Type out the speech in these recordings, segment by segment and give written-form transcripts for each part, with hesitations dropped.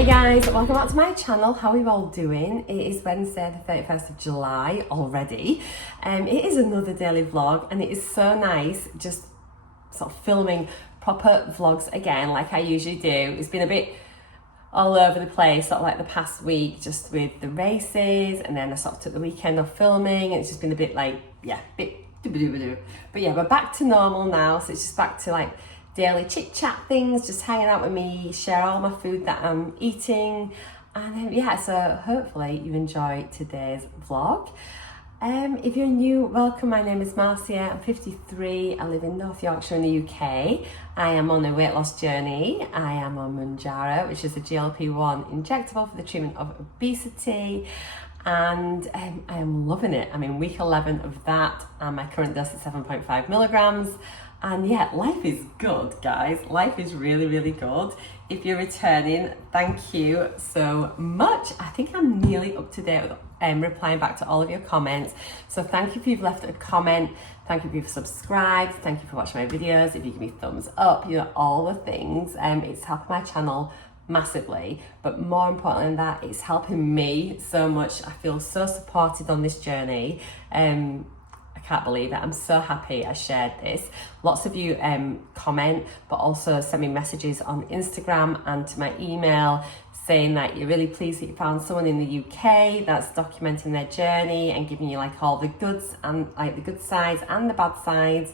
Hi guys, welcome back to my channel. How are you all doing? It is Wednesday the 31st of July already. It is another daily vlog and it is so nice just sort of filming proper vlogs again like I usually do. It's been a bit all over the place sort of like the past week just with the races, and then I sort of took the weekend off filming and it's just been a bit like, bit doo-ba-doo-ba-doo. But yeah, we're back to normal now, so it's just back to like daily chit chat things, just hanging out with me, share all my food that I'm eating, and yeah, so hopefully you enjoy today's vlog. If you're new, welcome. My name is Marcia. I'm 53. I live in North Yorkshire in the UK. I am on a weight loss journey. I am on Mounjaro, which is a GLP-1 injectable for the treatment of obesity, and I am loving it. I'm in week 11 of that, and my current dose is 7.5 milligrams. And yeah, life is good, guys. Life is really, really good. If you're returning, thank you so much. I think I'm nearly up to date with replying back to all of your comments. So thank you if you've left a comment. Thank you if you've subscribed. Thank you for watching my videos. If you give me thumbs up, you know, all the things. It's helping my channel massively. But more important than that, it's helping me so much. I feel so supported on this journey. I can't believe it. I'm so happy I shared this. Lots of you comment, but also send me messages on Instagram and to my email saying that you're really pleased that you found someone in the UK that's documenting their journey and giving you like all the goods and like the good sides and the bad sides.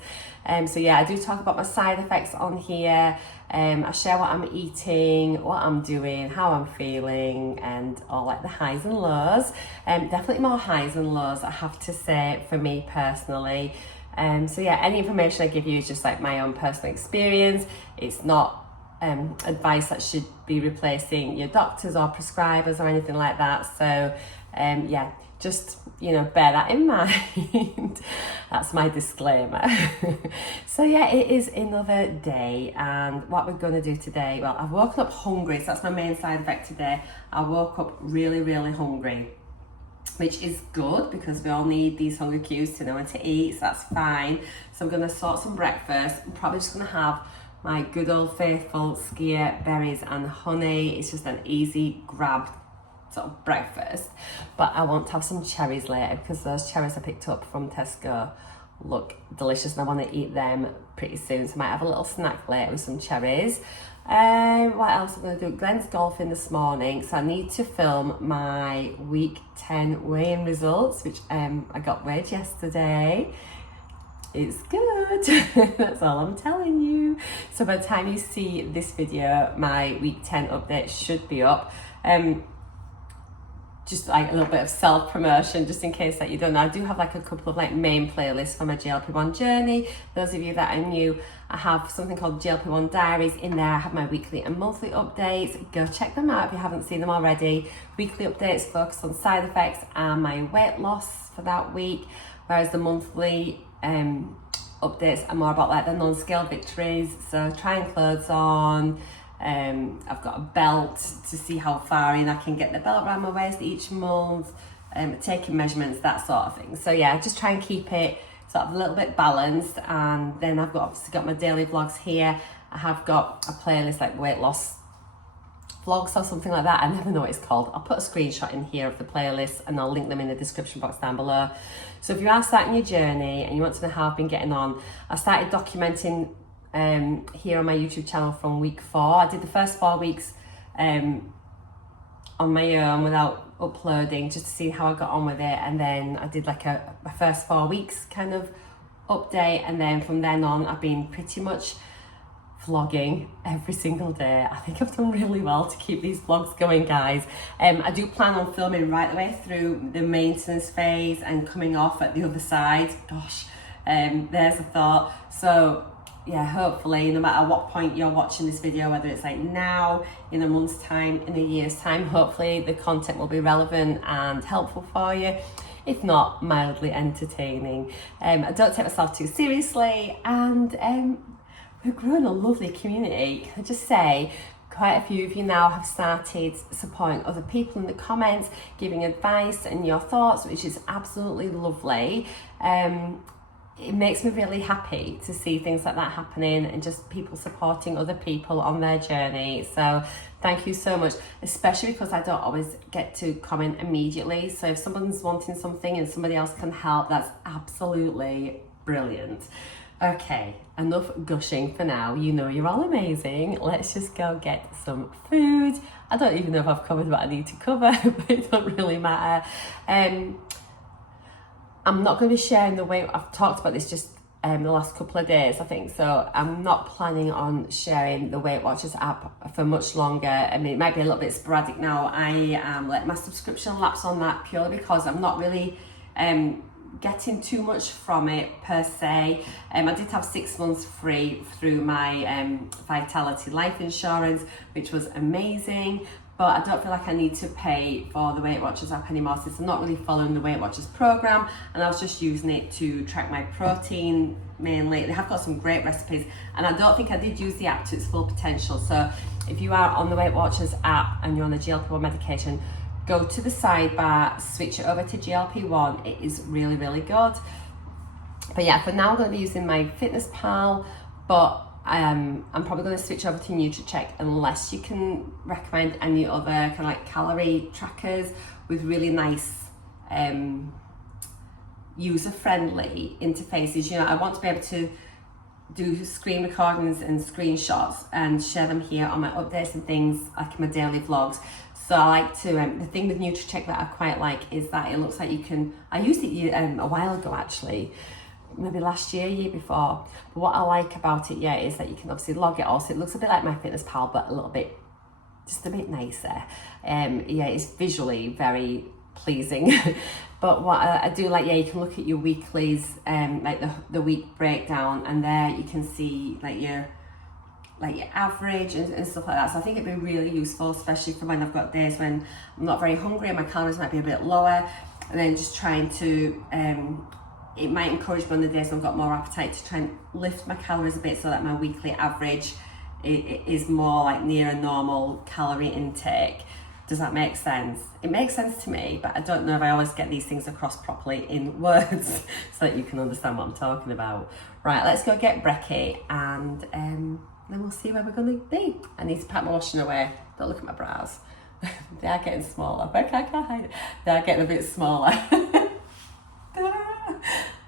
So yeah, I do talk about my side effects on here. I share what I'm eating, what I'm doing, how I'm feeling, and all like the highs and lows. Definitely more highs and lows, I have to say, for me personally. So yeah, any information I give you is just like my own personal experience. It's not advice that should be replacing your doctors or prescribers or anything like that. So yeah, just, you know, bear that in mind. That's my disclaimer. So yeah, it is another day, and what we're going to do today, well, I've woken up hungry, so that's my main side effect today. I woke up really, really hungry, which is good because we all need these hunger cues to know when to eat, so that's fine. So I'm going to sort some breakfast. I'm probably just going to have my good old faithful skyr, berries and honey. It's just an easy grab sort of breakfast, but I want to have some cherries later because those cherries I picked up from Tesco look delicious and I want to eat them pretty soon, so I might have a little snack later with some cherries. What else I'm going to do? Glenn's golfing this morning, so I need to film my week 10 weigh-in results, which I got weighed yesterday. It's good. That's all I'm telling you. So by the time you see this video, my week 10 update should be up. Just like a little bit of self-promotion, just in case that you don't know. I do have like a couple of like main playlists for my GLP-1 journey. Those of you that are new, I have something called GLP-1 Diaries. In there I have my weekly and monthly updates. Go check them out if you haven't seen them already. Weekly updates focus on side effects and my weight loss for that week, whereas the monthly updates are more about like the non-scale victories. So trying clothes on, I've got a belt to see how far in I can get the belt around my waist each month, taking measurements, that sort of thing. So yeah, just try and keep it sort of a little bit balanced. And then I've obviously got my daily vlogs here. I have got a playlist like weight loss vlogs or something like that. I never know what it's called. I'll put a screenshot in here of the playlist and I'll link them in the description box down below. So if you are starting your journey and you want to know how I've been getting on, I started documenting here on my YouTube channel from week 4. I did the first 4 weeks on my own without uploading, just to see how I got on with it, and then I did like my first 4 weeks kind of update, and then from then on I've been pretty much vlogging every single day. I think I've done really well to keep these vlogs going, guys. I do plan on filming right the way through the maintenance phase and coming off at the other side. Gosh, there's a thought. So yeah, hopefully no matter what point you're watching this video, whether it's like now, in a month's time, in a year's time, hopefully the content will be relevant and helpful for you, if not mildly entertaining. I don't take myself too seriously, and we're growing a lovely community. Can I just say, quite a few of you now have started supporting other people in the comments, giving advice and your thoughts, which is absolutely lovely. it makes me really happy to see things like that happening and just people supporting other people on their journey. So thank you so much, especially because I don't always get to comment immediately. So if someone's wanting something and somebody else can help, that's absolutely brilliant. Okay, enough gushing for now. You know you're all amazing. Let's just go get some food. I don't even know if I've covered what I need to cover, but it doesn't really matter. I'm not going to be sharing the weight. I've talked about this just the last couple of days, I think. So I'm not planning on sharing the Weight Watchers app for much longer. I mean, it might be a little bit sporadic now. I let my subscription lapse on that purely because I'm not really getting too much from it per se. I did have 6 months free through my Vitality life insurance, which was amazing. But I don't feel like I need to pay for the Weight Watchers app anymore since I'm not really following the Weight Watchers program, and I was just using it to track my protein mainly. They have got some great recipes, and I don't think I did use the app to its full potential. So if you are on the Weight Watchers app and you're on the GLP-1 medication, go to the sidebar, switch it over to GLP-1. It is really, really good. But yeah, for now I'm going to be using my Fitness Pal, but I'm probably going to switch over to Nutricheck unless you can recommend any other kind of like calorie trackers with really nice user-friendly interfaces. You know, I want to be able to do screen recordings and screenshots and share them here on my updates and things like in my daily vlogs. So I like to, the thing with Nutricheck that I quite like is that it looks like you can, I used it a while ago actually, maybe last year, year before. But what I like about it, yeah, is that you can obviously log it all. So it looks a bit like my Fitness Pal, but a little bit, just a bit nicer. Yeah, it's visually very pleasing. But what I do like, yeah, you can look at your weeklies, like the week breakdown, and there you can see like your average and stuff like that. So I think it'd be really useful, especially for when I've got days when I'm not very hungry and my calories might be a bit lower, and then just trying to it might encourage me on the days I've got more appetite to try and lift my calories a bit so that my weekly average is more like near a normal calorie intake. Does that make sense? It makes sense to me, but I don't know if I always get these things across properly in words so that you can understand what I'm talking about. Right, let's go get brekkie, and then we'll see where we're going to be. I need to pack my washing away. Don't look at my brows. They are getting smaller, but I can't hide it. They are getting a bit smaller.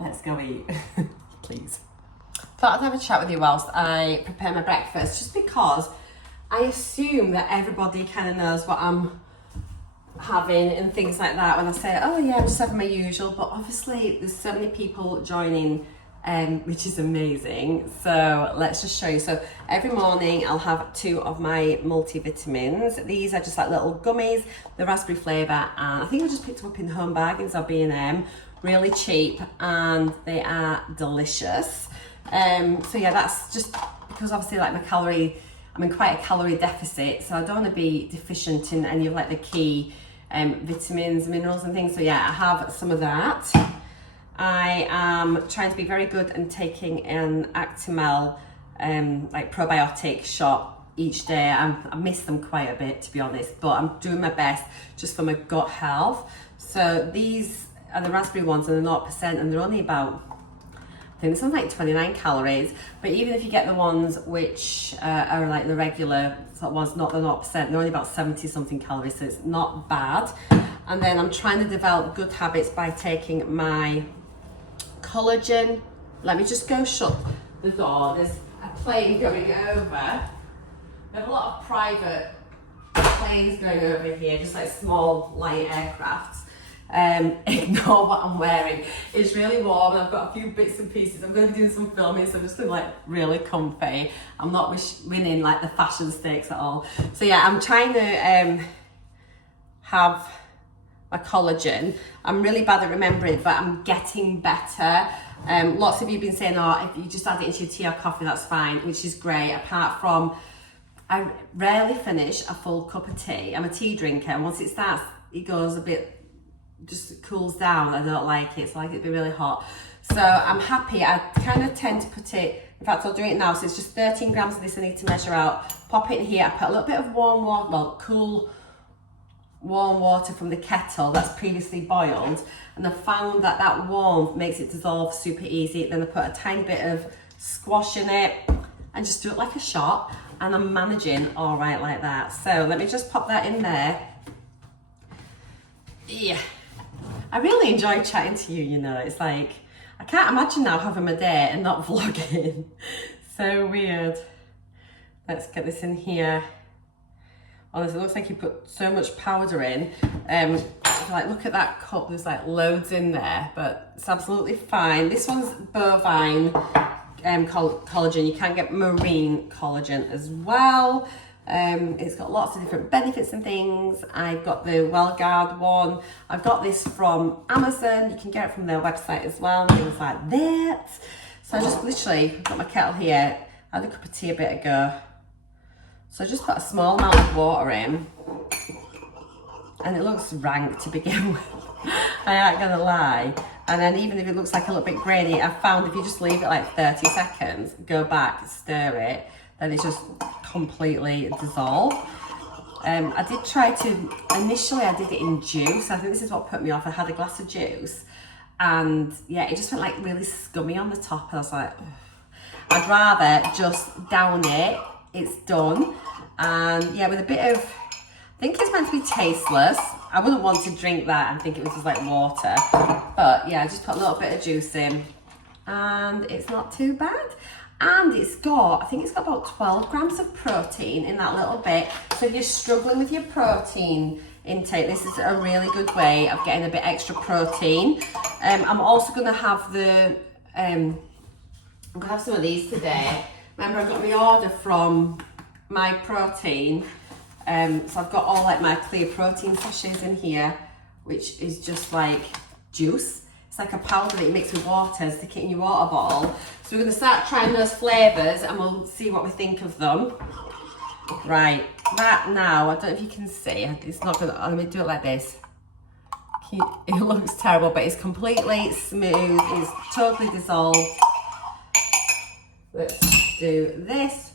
Let's go eat, please. Thought I'd have a chat with you whilst I prepare my breakfast, just because I assume that everybody kind of knows what I'm having and things like that when I say, oh yeah, I'm just having my usual, but obviously there's so many people joining, which is amazing. So let's just show you. So every morning I'll have 2 of my multivitamins. These are just like little gummies, the raspberry flavour, and I think I just picked them up in Home Bargains or B&M. Really cheap, and they are delicious. So yeah, that's just because obviously like I'm in quite a calorie deficit, so I don't want to be deficient in any of like the key vitamins, minerals and things. So yeah, I have some of that. I am trying to be very good and taking an Actimel like probiotic shot each day. I miss them quite a bit, to be honest, but I'm doing my best just for my gut health. So these are the raspberry ones, and they're 0%, and they're only about, I think this one's like 29 calories. But even if you get the ones which are like the regular ones, not the 0%, they're only about 70 something calories, so it's not bad. And then I'm trying to develop good habits by taking my collagen. Let me just go shut the door. There's a plane going over. We have a lot of private planes going over here, just like small light aircrafts. Ignore what I'm wearing. It's really warm and I've got a few bits and pieces. I'm going to be doing some filming, so I'm just feeling like really comfy. I'm not winning like the fashion stakes at all. So yeah, I'm trying to have my collagen. I'm really bad at remembering it, but I'm getting better. Lots of you have been saying, oh, if you just add it into your tea or coffee, that's fine, which is great. Apart from, I rarely finish a full cup of tea. I'm a tea drinker, and once it starts, it goes a bit, just cools down. I don't like it, so I like it to be really hot. So I'm happy. I kind of tend to put it, in fact I'll do it now, so it's just 13 grams of this I need to measure out. Pop it in here, I put a little bit of warm water, well, cool warm water from the kettle that's previously boiled, and I found that that warmth makes it dissolve super easy. Then I put a tiny bit of squash in it and just do it like a shot, and I'm managing all right like that. So let me just pop that in there. Yeah, I really enjoy chatting to you, you know. It's like, I can't imagine now having my day and not vlogging. So weird. Let's get this in here. Honestly, it looks like you put so much powder in. Like, look at that cup, there's like loads in there, but it's absolutely fine. This one's bovine collagen. You can get marine collagen as well. It's got lots of different benefits and things. I've got the WellGuard one. I've got this from Amazon. You can get it from their website as well, and things like that. So I just literally got my kettle here. I had a cup of tea a bit ago. So I just put a small amount of water in, and it looks rank to begin with. I ain't gonna lie. And then even if it looks like a little bit grainy, I've found if you just leave it like 30 seconds, go back, stir it, then it's just completely dissolved. I did try to, initially I did it in juice. I think this is what put me off. I had a glass of juice, and yeah, it just felt like really scummy on the top. And I was like, ugh. I'd rather just down it, it's done. And yeah, with a bit of, I think it's meant to be tasteless. I wouldn't want to drink that and think it was just like water. But yeah, I just put a little bit of juice in, and it's not too bad. And it's got, I think it's got about 12 grams of protein in that little bit. So if you're struggling with your protein intake, this is a really good way of getting a bit extra protein. I'm also gonna have I'm gonna have some of these today. Remember, I got my order from My Protein. So I've got all like my clear protein sachets in here, which is just like juice. It's like a powder that you mix with water, stick it in your water bottle. So we're gonna start trying those flavours, and we'll see what we think of them. Right, that now, I don't know if you can see, it's not gonna, let me do it like this. It looks terrible, but it's completely smooth, it's totally dissolved. Let's do this.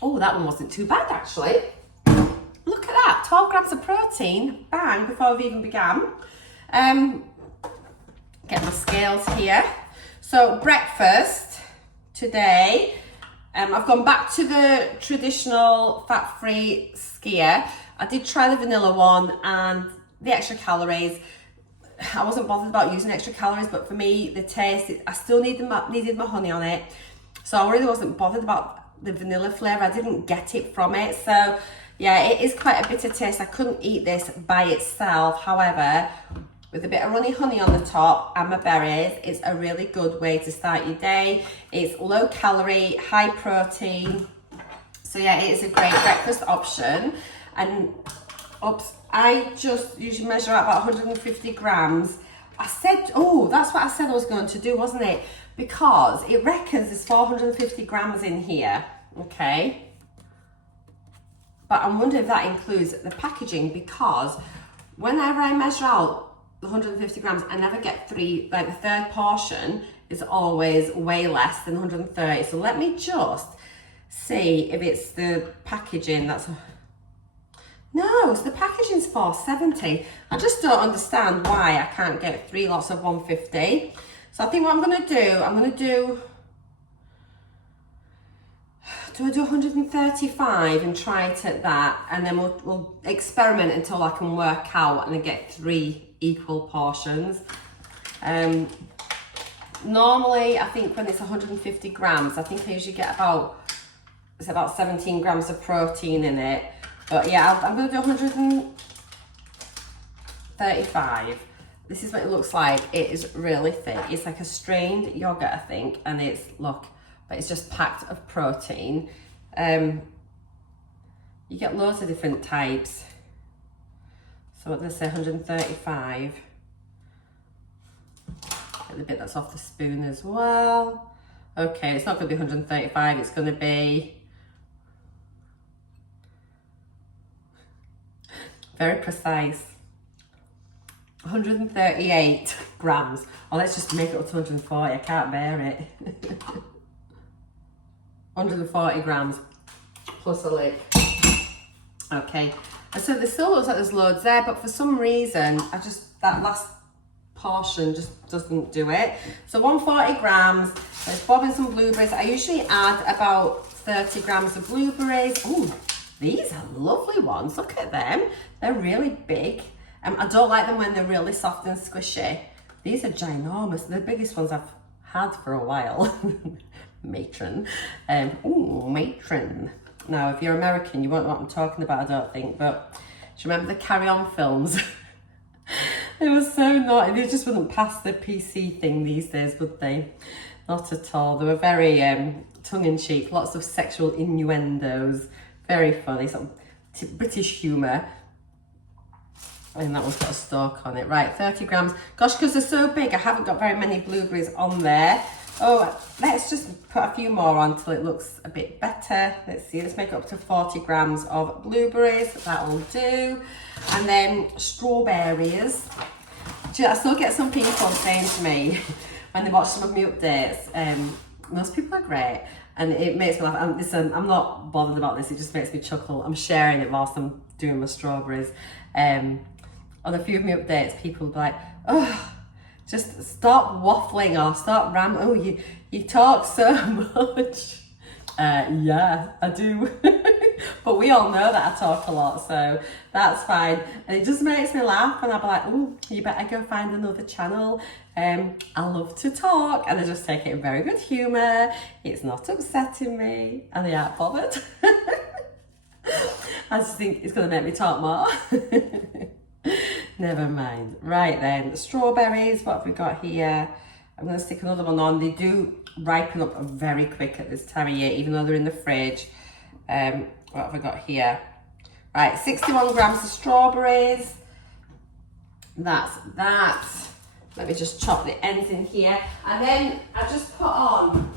Oh, that one wasn't too bad actually. Look at that, 12 grams of protein, bang, before we've even began. Get my scales here. So breakfast today, I've gone back to the traditional fat-free skier. I did try the vanilla one and the extra calories. I wasn't bothered about using extra calories, but for me, the taste, I still needed my honey on it. So I really wasn't bothered about the vanilla flavour. I didn't get it from it. So yeah, it is quite a bitter taste. I couldn't eat this by itself. However, with a bit of runny honey on the top and my berries, it's a really good way to start your day. It's low calorie, high protein. So yeah, it is a great breakfast option. And oops, I just usually measure out about 150 grams. I said, oh, that's what I said I was going to do, wasn't it? Because it reckons there's 450 grams in here, okay? But I'm wondering if that includes the packaging, because whenever I measure out the 150 grams, I never get the third portion is always way less than 130. So let me just see if it's the packaging that's... No, so the packaging's 470. I just don't understand why I can't get 3 lots of 150. So I think what I'm gonna do, do I do 135 and try it at that, and then we'll experiment until I can work out and then get 3 equal portions. Normally, I think when it's 150 grams, I think I usually get about 17 grams of protein in it. But yeah, I'm gonna do 135. This is what it looks like. It is really thick. It's like a strained yogurt, I think, and it's, look, but it's just packed of protein. You get loads of different types. So what did I say, 135. Get the bit that's off the spoon as well. Okay, it's not gonna be 135, it's gonna be very precise. 138 grams. Oh, let's just make it up to 140. I can't bear it. 140 grams. plus a lick. Okay, and so there still looks like there's loads there, but for some reason, that last portion just doesn't do it. So 140 grams, let's bob in some blueberries. I usually add about 30 grams of blueberries. Ooh, these are lovely ones, look at them. They're really big. I don't like them when they're really soft and squishy. These are ginormous, they're the biggest ones I've had for a while. Matron. Ooh, matron. Now, if you're American, you won't know what I'm talking about, I don't think, but do you remember the Carry On films? They were so naughty. They just wouldn't pass the PC thing these days, would they? Not at all. They were very tongue-in-cheek, lots of sexual innuendos, very funny, sort of British humour. And that one's got a stalk on it. Right, 30 grams. Gosh, because they're so big, I haven't got very many blueberries on there. Oh, let's just put a few more on till it looks a bit better. Let's see, let's make it up to 40 grams of blueberries. That'll do. And then strawberries. I still get some people saying to me when they watch some of my updates, most people are great. And it makes me laugh. Listen, I'm not bothered about this. It just makes me chuckle. I'm sharing it whilst I'm doing my strawberries. On a few of my updates, people will be like, oh, just stop waffling or stop rambling. Oh, you talk so much. Yeah, I do. But we all know that I talk a lot, so that's fine. And it just makes me laugh, and I'll be like, oh, you better go find another channel. I love to talk, and I just take it in very good humour. It's not upsetting me, and they aren't bothered. I just think it's going to make me talk more. Never mind. Right then, strawberries, what have we got here? I'm going to stick another one on. They do ripen up very quick at this time of year, even though they're in the fridge. What have I got here? Right, 61 grams of strawberries. That's that. Let me just chop the ends in here. And then I just put on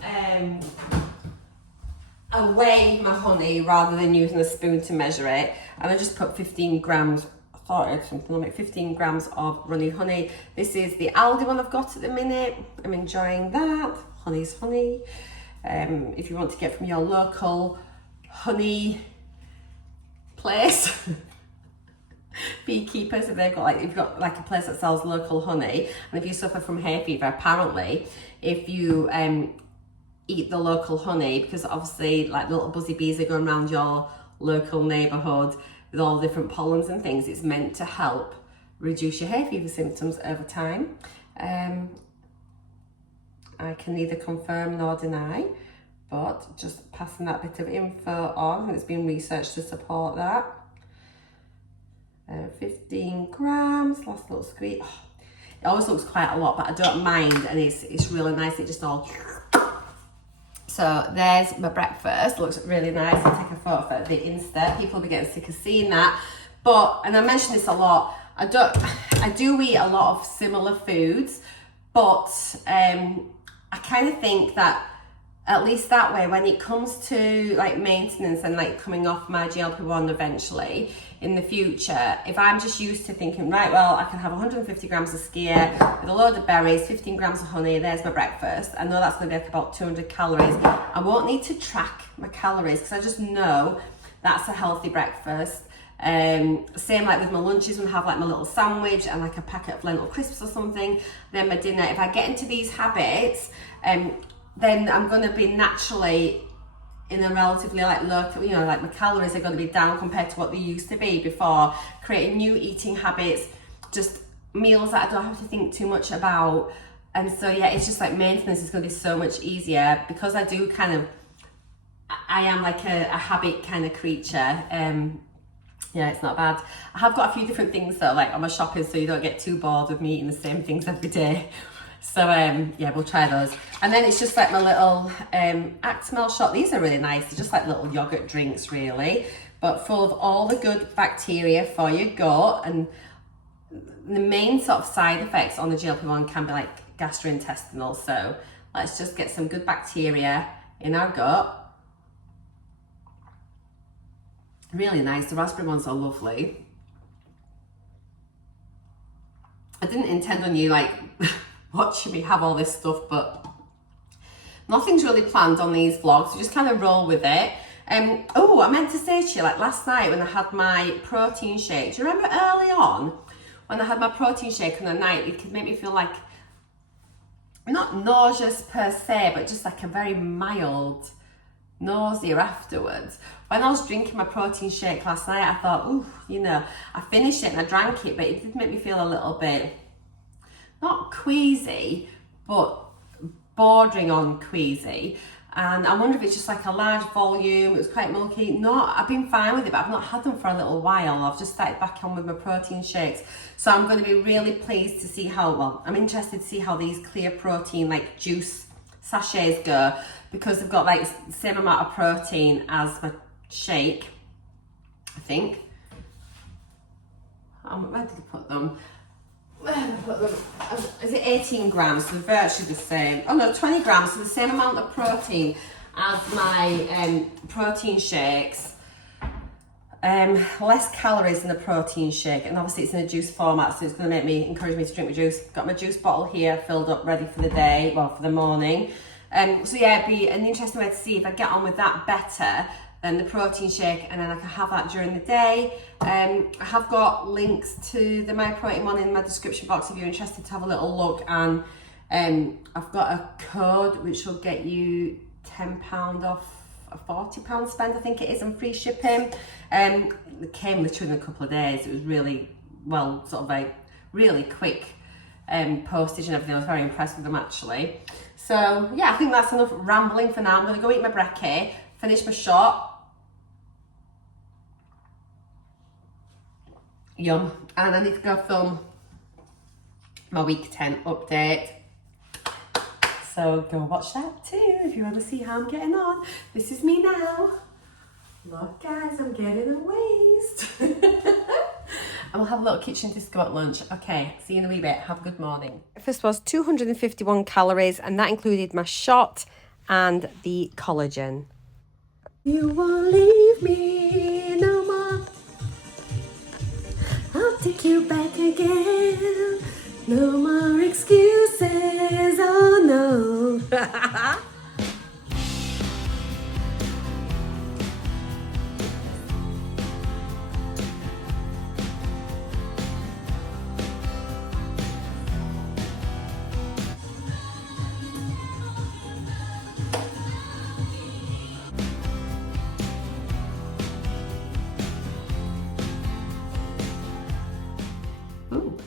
away my honey rather than using a spoon to measure it. And I just put 15 grams, I thought it had something like 15 grams of runny honey. This is the Aldi one I've got at the minute. I'm enjoying that. Honey's honey. If you want to get from your local honey place, beekeepers, if you've got like a place that sells local honey, and if you suffer from hay fever, apparently if you eat the local honey, because obviously like the little buzzy bees are going around your local neighbourhood with all the different pollens and things, it's meant to help reduce your hay fever symptoms over time. I can neither confirm nor deny, but just passing that bit of info on, and it's been researched to support that. 15 grams, last little squeeze. Oh, it always looks quite a lot, but I don't mind, and it's really nice. It just all. So there's my breakfast. Looks really nice. I'll take a photo for the Insta. People will be getting sick of seeing that. But, and I mention this a lot, I do eat a lot of similar foods, but I kind of think that at least that way, when it comes to like maintenance and like coming off my GLP-1 eventually in the future, if I'm just used to thinking, right, well, I can have 150 grams of skyr with a load of berries, 15 grams of honey, there's my breakfast. I know that's going to be like about 200 calories. I won't need to track my calories because I just know that's a healthy breakfast. Same like with my lunches, when I have like my little sandwich and like a packet of lentil crisps or something. Then my dinner, if I get into these habits, then I'm going to be naturally in a relatively like low, like my calories are going to be down compared to what they used to be before. Creating new eating habits, just meals that I don't have to think too much about. And so yeah, it's just like maintenance is going to be so much easier because I do I am like a habit kind of creature. Yeah, it's not bad. I have got a few different things though, like on my shopping, so you don't get too bored of me eating the same things every day. So yeah, we'll try those. And then it's just like my little Actimel shot. These are really nice. They're just like little yogurt drinks really, but full of all the good bacteria for your gut. And the main sort of side effects on the GLP-1 can be like gastrointestinal. So let's just get some good bacteria in our gut. Really nice. The raspberry ones are lovely. I didn't intend on you like watching me have all this stuff, but nothing's really planned on these vlogs. You just kind of roll with it. Oh, I meant to say to you, like last night when I had my protein shake, do you remember early on when I had my protein shake on the night, it could make me feel like, not nauseous per se, but just like a very mild nausea afterwards. When I was drinking my protein shake last night, I thought, ooh, you know, I finished it and I drank it, but it did make me feel a little bit, not queasy, but bordering on queasy. And I wonder if it's just like a large volume. It was quite milky. I've been fine with it, but I've not had them for a little while. I've just started back on with my protein shakes. So I'm going to be really pleased to see I'm interested to see how these clear protein, like juice sachets go, because they've got like the same amount of protein as my shake, I think. Where did I put them? Is it 18 grams? So they're virtually the same. Oh no, 20 grams, so the same amount of protein as my protein shakes. Less calories in the protein shake, and obviously it's in a juice format, so it's going to encourage me to drink my juice. Got my juice bottle here filled up, ready for the day, well, for the morning. So yeah, it'd be an interesting way to see if I get on with that better than the protein shake, and then I can have that during the day. I have got links to the My Protein one in my description box if you're interested to have a little look, and I've got a code which will get you £10 off a £40 spend, I think it is, and free shipping. It came literally in a couple of days. It was really, well, sort of like really quick postage and everything. I was very impressed with them actually. So yeah, I think that's enough rambling for now. I'm going to go eat my brekkie, finish my shot. Yum. And I need to go film my week 10 update. So go watch that too if you want to see how I'm getting on. This is me now. Look guys, I'm getting a waist. And we'll have a little kitchen disco at lunch. Okay, see you in a wee bit. Have a good morning. Breakfast was 251 calories, and that included my shot and the collagen. You won't leave me no more. I'll take you back again. No more excuses, oh no.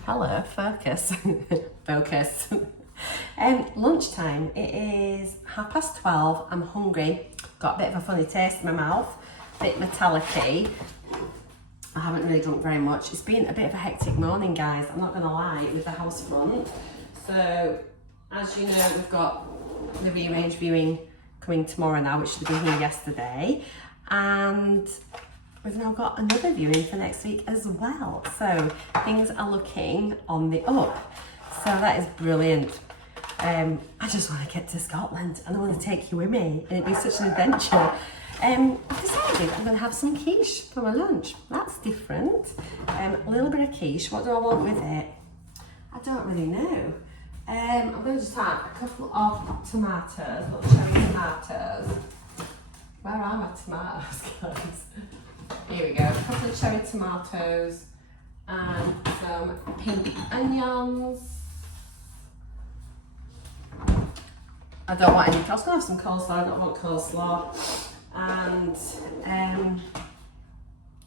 Hello, focus. Focus. Lunchtime, it is 12:30. I'm hungry. Got a bit of a funny taste in my mouth, a bit metallic-y. I haven't really drunk very much. It's been a bit of a hectic morning, guys. I'm not gonna lie, with the house front. So, as you know, we've got the rearranged viewing coming tomorrow now, which should have been here yesterday. And we've now got another viewing for next week as well. So things are looking on the up. So that is brilliant. I just want to get to Scotland and I want to take you with me. And it'd be such an adventure. I've decided I'm going to have some quiche for my lunch. That's different. A little bit of quiche. What do I want with it? I don't really know. I'm going to just have a couple of tomatoes, little cherry tomatoes. Where are my tomatoes, guys? Here we go, a couple of cherry tomatoes and some pink onions. I don't want any, I was going to have some coleslaw, I don't want coleslaw. And,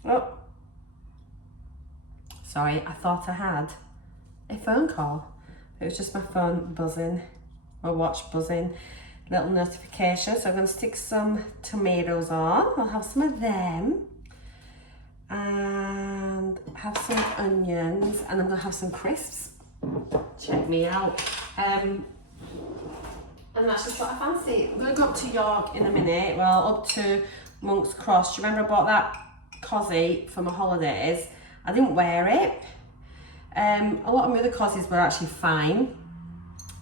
oh, sorry, I thought I had a phone call. It was just my phone buzzing, my watch buzzing, little notification. So I'm going to stick some tomatoes on, I'll have some of them. And have some onions, and I'm going to have some crisps. Check me out. And that's just what I fancy. I'm going to go up to York in a minute, well, up to Monk's Cross. Do you remember I bought that cosy for my holidays? I didn't wear it. A lot of my other cozies were actually fine.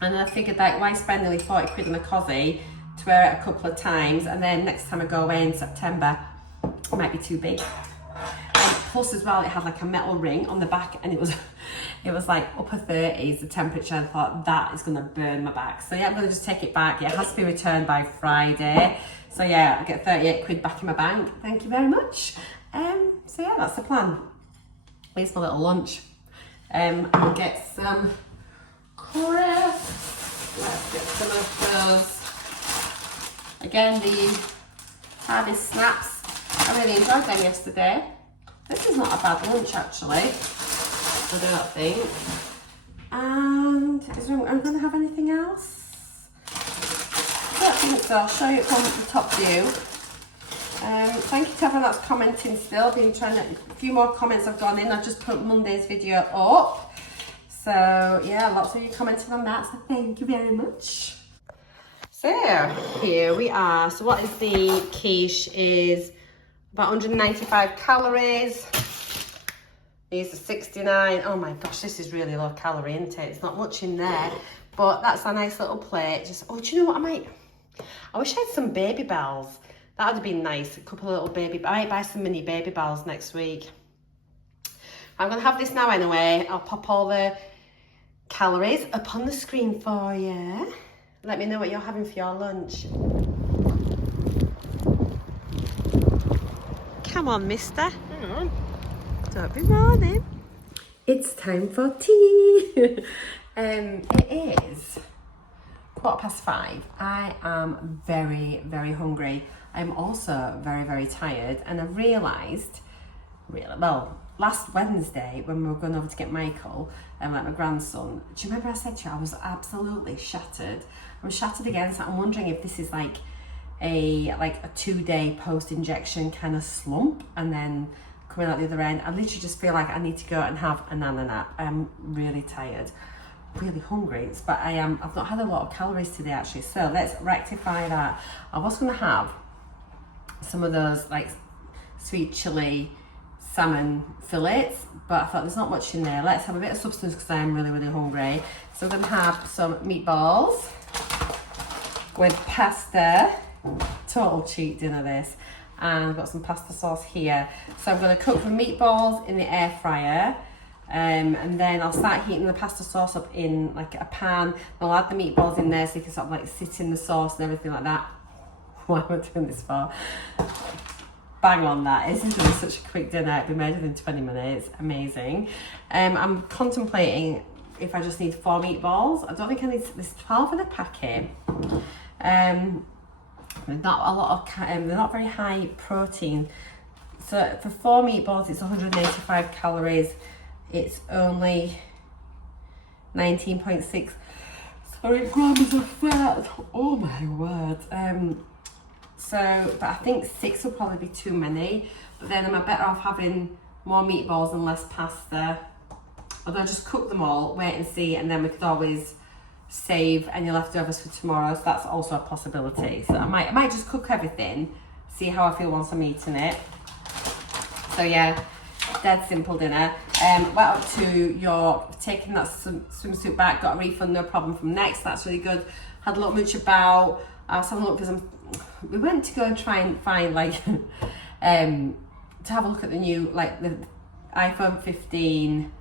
And I figured that why spend nearly 40 quid on a cosy to wear it a couple of times, and then next time I go away in September, it might be too big. plus as well, it had like a metal ring on the back, and it was like upper 30s, the temperature. I thought that is gonna burn my back. So yeah, I'm gonna just take it back. It has to be returned by Friday. So yeah, I get 38 quid back in my bank. Thank you very much. So yeah, that's the plan. Here's my little lunch. I'll get some crisps. Let's get some of those. Again, the Harvest snaps. I really enjoyed them yesterday. This is not a bad lunch actually, I do not think. And I'm going to have anything else? I don't think so. I'll show you from the top view. Thank you to everyone that's commenting still. Been trying to, a few more comments have gone in. I've just put Monday's video up. So yeah, lots of you commented on that, so thank you very much. So here we are. So what is the quiche? Is about 195 calories. These are 69. Oh my gosh, this is really low calorie intake. It's not much in there, but that's a nice little plate. Just, oh, do you know what I wish I had some baby bells. That would have been nice. A couple of little baby, I might buy some mini baby bells next week. I'm gonna have this now anyway. I'll pop all the calories up on the screen for you. Let me know what you're having for your lunch. Come on, mister. Hang on. Don't be morning. It's time for tea. It is 5:15. I am very, very hungry. I'm also very, very tired, and I realised, well, last Wednesday when we were going over to get Michael and like my grandson, do you remember I said to you I was absolutely shattered? I'm shattered again, so I'm wondering if this is like a 2-day post-injection kind of slump, and then coming out the other end, I literally just feel like I need to go and have a nana nap. I'm really tired, really hungry, but I've not had a lot of calories today actually, so let's rectify that. I was going to have some of those like sweet chili salmon fillets, but I thought there's not much in there. Let's have a bit of substance because I am really, really hungry. So I'm going to have some meatballs with pasta. Total cheat dinner this. And I've got some pasta sauce here. So I'm going to cook the meatballs in the air fryer. And then I'll start heating the pasta sauce up in like a pan. I'll add the meatballs in there so you can sort of like sit in the sauce and everything like that. Why am I doing this for? Bang on that. This is going to be such a quick dinner. It'll be made within 20 minutes. Amazing. I'm contemplating if I just need 4 meatballs. I don't think I need, there's 12 in a packet. Not a lot of, they're not very high protein. So for 4 meatballs, it's 185 calories. It's only 19.6 grams of fat. Oh my word. But I think 6 will probably be too many. But then am I better off having more meatballs and less pasta? Although I just cook them all, wait and see, and then we could always save any leftovers for tomorrow. So that's also a possibility. So I might just cook everything, see how I feel once I'm eating it. So yeah, dead simple dinner. Went up to York, taking that swimsuit back, got a refund, no problem from Next. That's really good. Had a little much about. I was having a look because we went to go and try and find like to have a look at the new like the iPhone 15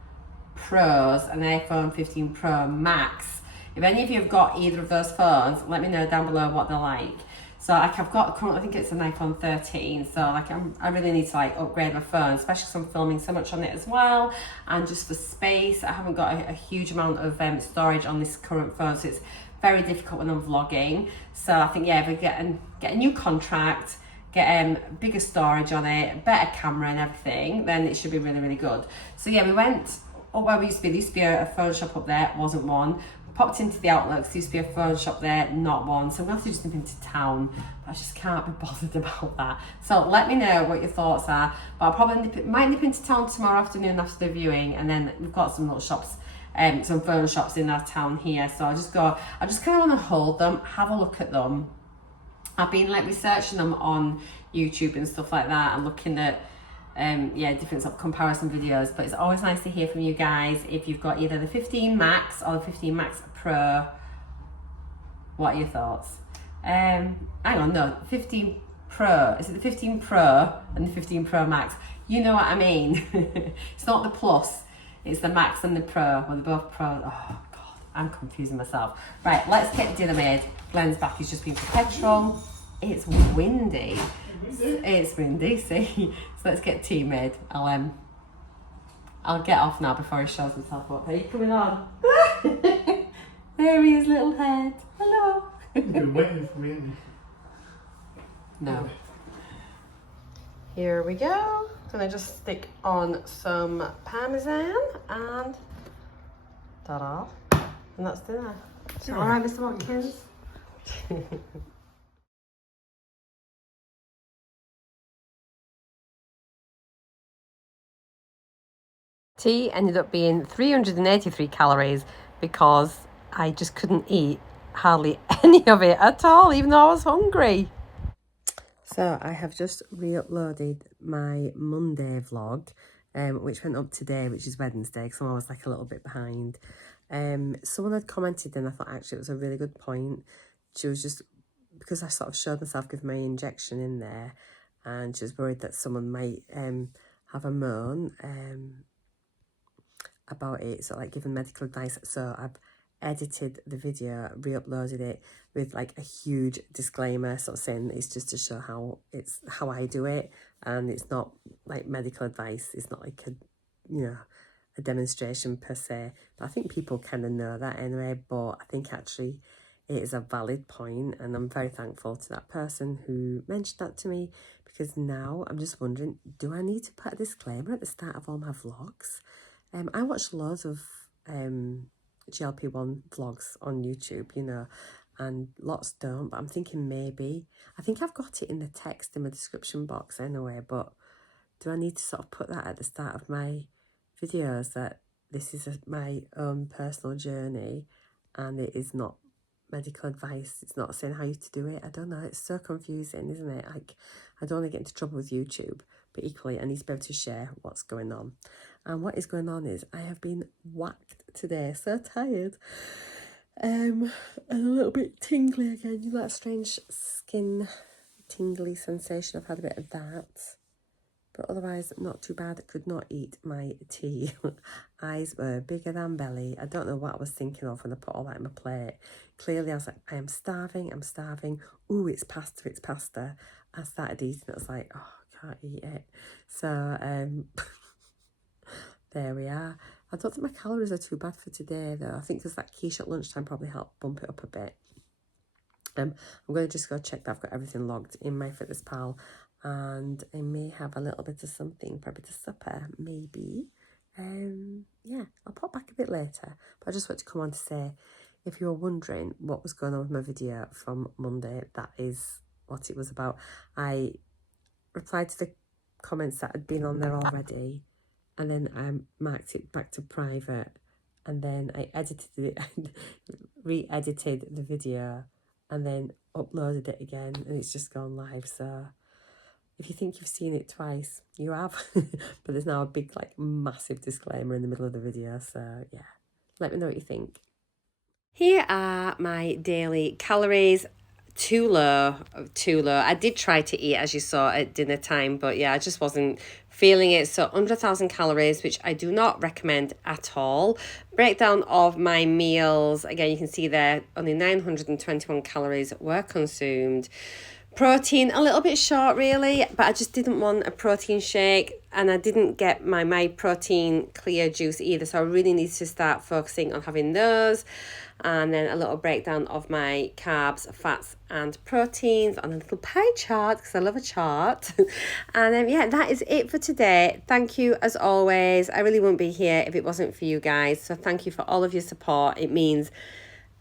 Pros and the iPhone 15 Pro Max. If any of you have got either of those phones, let me know down below what they're like. So like I've got currently, I think it's an iPhone 13. So like I really need to like upgrade my phone, especially because I'm filming so much on it as well. And just for space, I haven't got a huge amount of storage on this current phone. So it's very difficult when I'm vlogging. So I think, yeah, if we get a new contract, get bigger storage on it, better camera and everything, then it should be really, really good. So yeah, we went up where we used to be. There used to be a phone shop up there, wasn't one. Popped into the outlets, there used to be a phone shop there, not one. So I'm going to have to just nip into town. But I just can't be bothered about that. So let me know what your thoughts are. But I'll probably might nip into town tomorrow afternoon after the viewing. And then we've got some little shops, some phone shops in our town here. So I just kind of want to hold them, have a look at them. I've been like researching them on YouTube and stuff like that and looking at different sort of comparison videos. But it's always nice to hear from you guys if you've got either the 15 Max or the 15 Max Pro. What are your thoughts? Hang on, no, 15 Pro. Is it the 15 Pro and the 15 Pro Max? You know what I mean? It's not the plus, it's the max and the pro. Well, they're both pro. Oh God, I'm confusing myself. Right, let's get dinner made. Glenn's back, he's just been for petrol. It's windy. It's windy, see? So let's get tea made. I'll get off now before he shows himself up. Are you coming on? There he is, little head. Hello. You've been waiting for me, haven't you? No. Here we go. Gonna just stick on some parmesan and ta-da. And that's dinner. So, all right, Mr. Watkins. Tea ended up being 383 calories because I just couldn't eat hardly any of it at all, even though I was hungry. So I have just re-uploaded my Monday vlog, which went up today, which is Wednesday, because I was like a little bit behind. Someone had commented and I thought actually it was a really good point. She was just, because I sort of showed myself giving my injection in there, and she was worried that someone might have a moan about it, so like giving medical advice. So I've edited the video, re-uploaded it with like a huge disclaimer, sort of saying it's just to show how I do it, and it's not like medical advice. It's not like a demonstration per se, but I think people kind of know that anyway. But I think actually it is a valid point, and I'm very thankful to that person who mentioned that to me, because now I'm just wondering, do I need to put a disclaimer at the start of all my vlogs? I watch loads of GLP-1 vlogs on YouTube, and lots don't, but I'm thinking maybe, I think I've got it in the text in my description box anyway, but do I need to sort of put that at the start of my videos, that this is my own personal journey and it is not medical advice? It's not saying how you to do it. I don't know, it's so confusing, isn't it? Like, I don't want to get into trouble with YouTube, but equally I need to be able to share what's going on. And what is going on is I have been whacked today, so tired, and a little bit tingly again. You know that strange skin tingly sensation? I've had a bit of that, but otherwise not too bad. I could not eat my tea. Eyes were bigger than belly. I don't know what I was thinking of when I put all that in my plate. Clearly I was like, I am starving, I'm starving. Ooh, it's pasta, it's pasta. I started eating it, I was like, oh, I can't eat it. So there we are. I don't think my calories are too bad for today though. I think because that quiche at lunchtime probably helped bump it up a bit. I'm going to just go check that I've got everything logged in my Fitness Pal, and I may have a little bit of something for a bit of supper, maybe. Yeah, I'll pop back a bit later, but I just want to come on to say, if you're wondering what was going on with my video from Monday, that is what it was about. I replied to the comments that had been on there already, and then I marked it back to private, and then I edited it and re-edited the video, and then uploaded it again, and it's just gone live. So if you think you've seen it twice, you have. But there's now a big, like, massive disclaimer in the middle of the video. So yeah, let me know what you think. Here are my daily calories. Too low. I did try to eat, as you saw, at dinner time, but yeah, I just wasn't feeling it. So under 1,000 calories, which I do not recommend at all. Breakdown of my meals, again, you can see there only 921 calories were consumed. Protein, a little bit short really, but I just didn't want a protein shake, and I didn't get my protein clear juice either, so I really need to start focusing on having those. And then a little breakdown of my carbs, fats and proteins on a little pie chart, because I love a chart. And yeah, that is it for today. Thank you as always. I really wouldn't be here if it wasn't for you guys, so thank you for all of your support. It means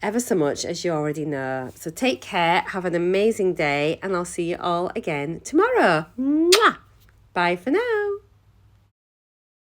ever so much, as you already know. So take care, have an amazing day, and I'll see you all again tomorrow. Mwah! Bye for now.